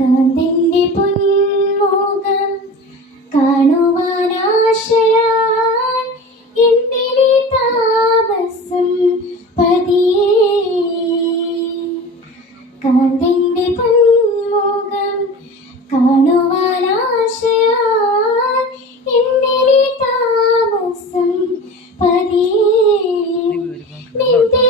കാന്തിന്റെ പൊന്മുഖം കാണുവാനാശയാൽ എന്തിനെ താമസം പതിയേ. പൊന്മുഖം കാണുവാനാശയാൽ എന്തിനെ താമസം പതിയേ. നിന്തിരുവാക്കുകൾ